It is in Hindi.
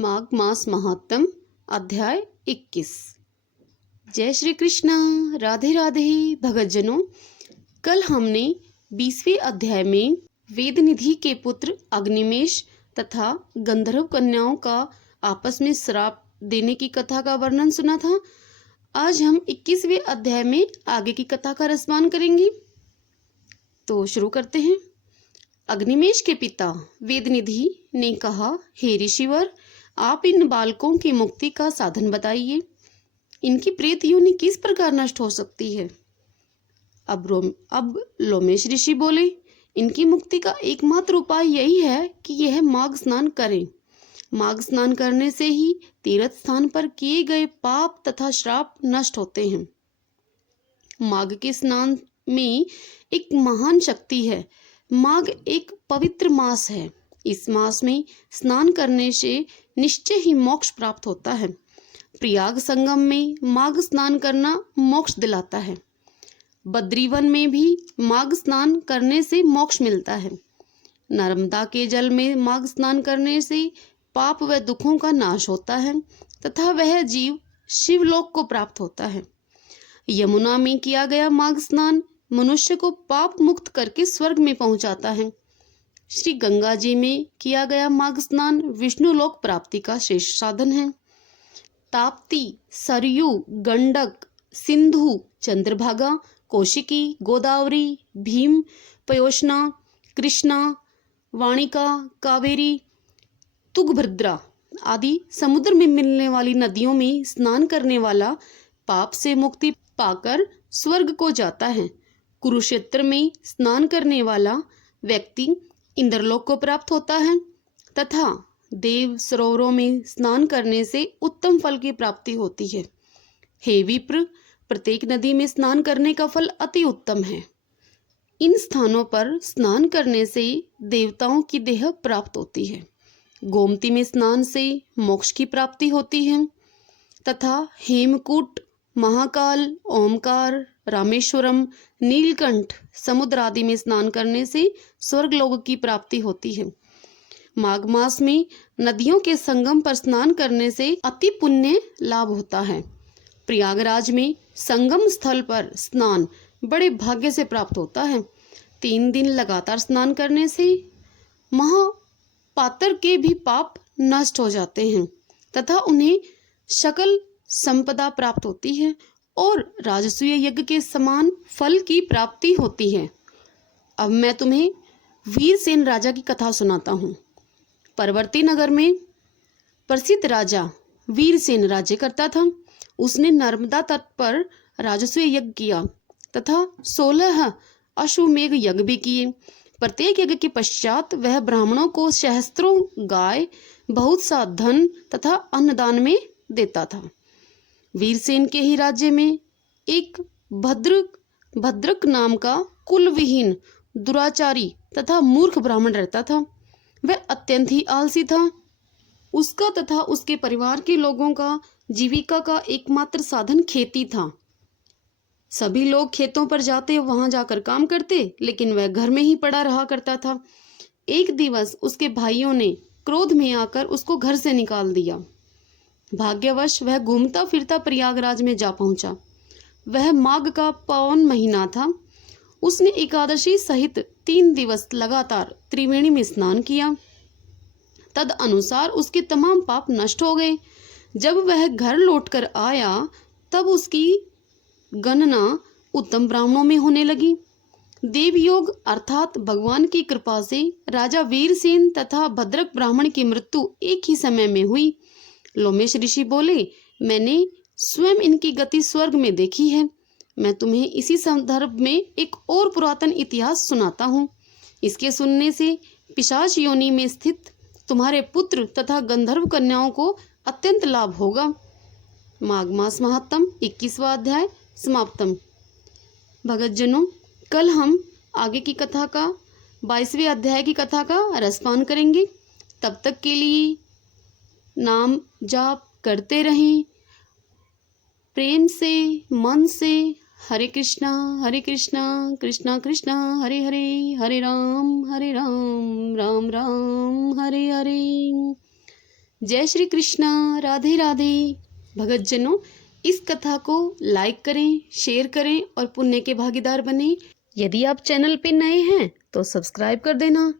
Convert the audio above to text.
माघ मास महात्म अध्याय 21। जय श्री कृष्ण। राधे राधे भगतजनों, कल हमने 20वें अध्याय में वेदनिधि के पुत्र अग्निमेश तथा गंधर्व कन्याओं का आपस में श्राप देने की कथा का वर्णन सुना था। आज हम 21वें अध्याय में आगे की कथा का रसपान करेंगे। तो शुरू करते हैं। अग्निमेश के पिता वेदनिधि ने कहा, हे ऋषिवर, आप इन बालकों की मुक्ति का साधन बताइए। इनकी प्रेत योनि किस प्रकार नष्ट हो सकती है? अब लोमेश ऋषि बोले, इनकी मुक्ति का एकमात्र उपाय यही है कि यह माघ स्नान करें। माघ स्नान करने से ही तीर्थ स्थान पर किए गए पाप तथा श्राप नष्ट होते हैं। माघ के स्नान में एक महान शक्ति है। माघ एक पवित्र मास है। इस मास में स्नान करने से निश्चय ही मोक्ष प्राप्त होता है। प्रयाग संगम में माघ स्नान करना मोक्ष दिलाता है। बद्रीवन में भी माघ स्नान करने से मोक्ष मिलता है। नर्मदा के जल में माघ स्नान करने से पाप व दुखों का नाश होता है तथा वह जीव शिवलोक को प्राप्त होता है। यमुना में किया गया माघ स्नान मनुष्य को पाप मुक्त करके स्वर्ग में पहुंचाता है। श्री गंगा जी में किया गया माघ स्नान विष्णु लोक प्राप्ति का श्रेष्ठ साधन है। ताप्ती, सरयू, गंडक, सिंधु, चंद्रभागा, कौशिकी, गोदावरी, भीम, पयोष्णा, कृष्णा, वाणिका, कावेरी, तुंगभद्रा आदि समुद्र में मिलने वाली नदियों में स्नान करने वाला पाप से मुक्ति पाकर स्वर्ग को जाता है। कुरुक्षेत्र में स्नान करने वाला व्यक्ति इंद्रलोक को प्राप्त होता है तथा देव सरोवरों में स्नान करने से उत्तम फल की प्राप्ति होती है। हे विप्र, प्रत्येक नदी में स्नान करने का फल अति उत्तम है। इन स्थानों पर स्नान करने से देवताओं की देह प्राप्त होती है। गोमती में स्नान से मोक्ष की प्राप्ति होती है तथा हेमकूट, महाकाल, ओमकार, रामेश्वरम, नीलकंठ, समुद्र आदि में स्नान करने से स्वर्ग लोक की प्राप्ति होती है। माघ मास में नदियों के संगम पर स्नान करने से अति पुण्य लाभ होता है। प्रयागराज में संगम स्थल पर स्नान बड़े भाग्य से प्राप्त होता है। 3 दिन लगातार स्नान करने से महापात्र के भी पाप नष्ट हो जाते हैं तथा उन्हें सकल संपदा प्राप्त होती है और राजसूय यज्ञ के समान फल की प्राप्ति होती है। अब मैं तुम्हें वीरसेन राजा की कथा सुनाता हूँ। परवर्ती नगर में प्रसिद्ध राजा वीरसेन राज्य करता था। उसने नर्मदा तट पर राजसूय यज्ञ किया तथा 16 अश्वमेघ यज्ञ भी किए। प्रत्येक यज्ञ के पश्चात वह ब्राह्मणों को सहस्त्रों गाय, बहुत सा धन तथा अन्नदान में देता था। वीरसेन के ही राज्य में एक भद्रक नाम का कुलविहीन, दुराचारी तथा मूर्ख ब्राह्मण रहता था। वह अत्यंत ही आलसी था। उसका तथा उसके परिवार के लोगों का जीविका का एकमात्र साधन खेती था। सभी लोग खेतों पर जाते, वहां जाकर काम करते, लेकिन वह घर में ही पड़ा रहा करता था। एक दिवस उसके भाइयों ने क्रोध में आकर उसको घर से निकाल दिया। भाग्यवश वह घूमता फिरता प्रयागराज में जा पहुंचा। वह माघ का पावन महीना था। उसने एकादशी सहित 3 दिवस लगातार त्रिवेणी में स्नान किया। तद अनुसार उसके तमाम पाप नष्ट हो गए। जब वह घर लौटकर आया तब उसकी गणना उत्तम ब्राह्मणों में होने लगी। देवयोग अर्थात भगवान की कृपा से राजा वीरसेन तथा भद्रक ब्राह्मण की मृत्यु एक ही समय में हुई। लोमेश ऋषि बोले, मैंने स्वयं इनकी गति स्वर्ग में देखी है। मैं तुम्हें इसी संदर्भ में एक और पुरातन इतिहास सुनाता हूँ। इसके सुनने से पिशाच योनि में स्थित तुम्हारे पुत्र तथा गंधर्व कन्याओं को अत्यंत लाभ होगा। माघ मास महात्म 21वां अध्याय समाप्तम। भगतजनों, कल हम आगे की कथा का 22वें अध्याय की कथा का रसपान करेंगे। तब तक के लिए नाम जाप करते रहें प्रेम से, मन से। हरे कृष्णा कृष्णा कृष्णा हरे हरे, हरे राम राम राम हरे हरे। जय श्री कृष्णा, राधे राधे। भगतजनों, इस कथा को लाइक करें, शेयर करें और पुण्य के भागीदार बनें। यदि आप चैनल पे नए हैं तो सब्सक्राइब कर देना।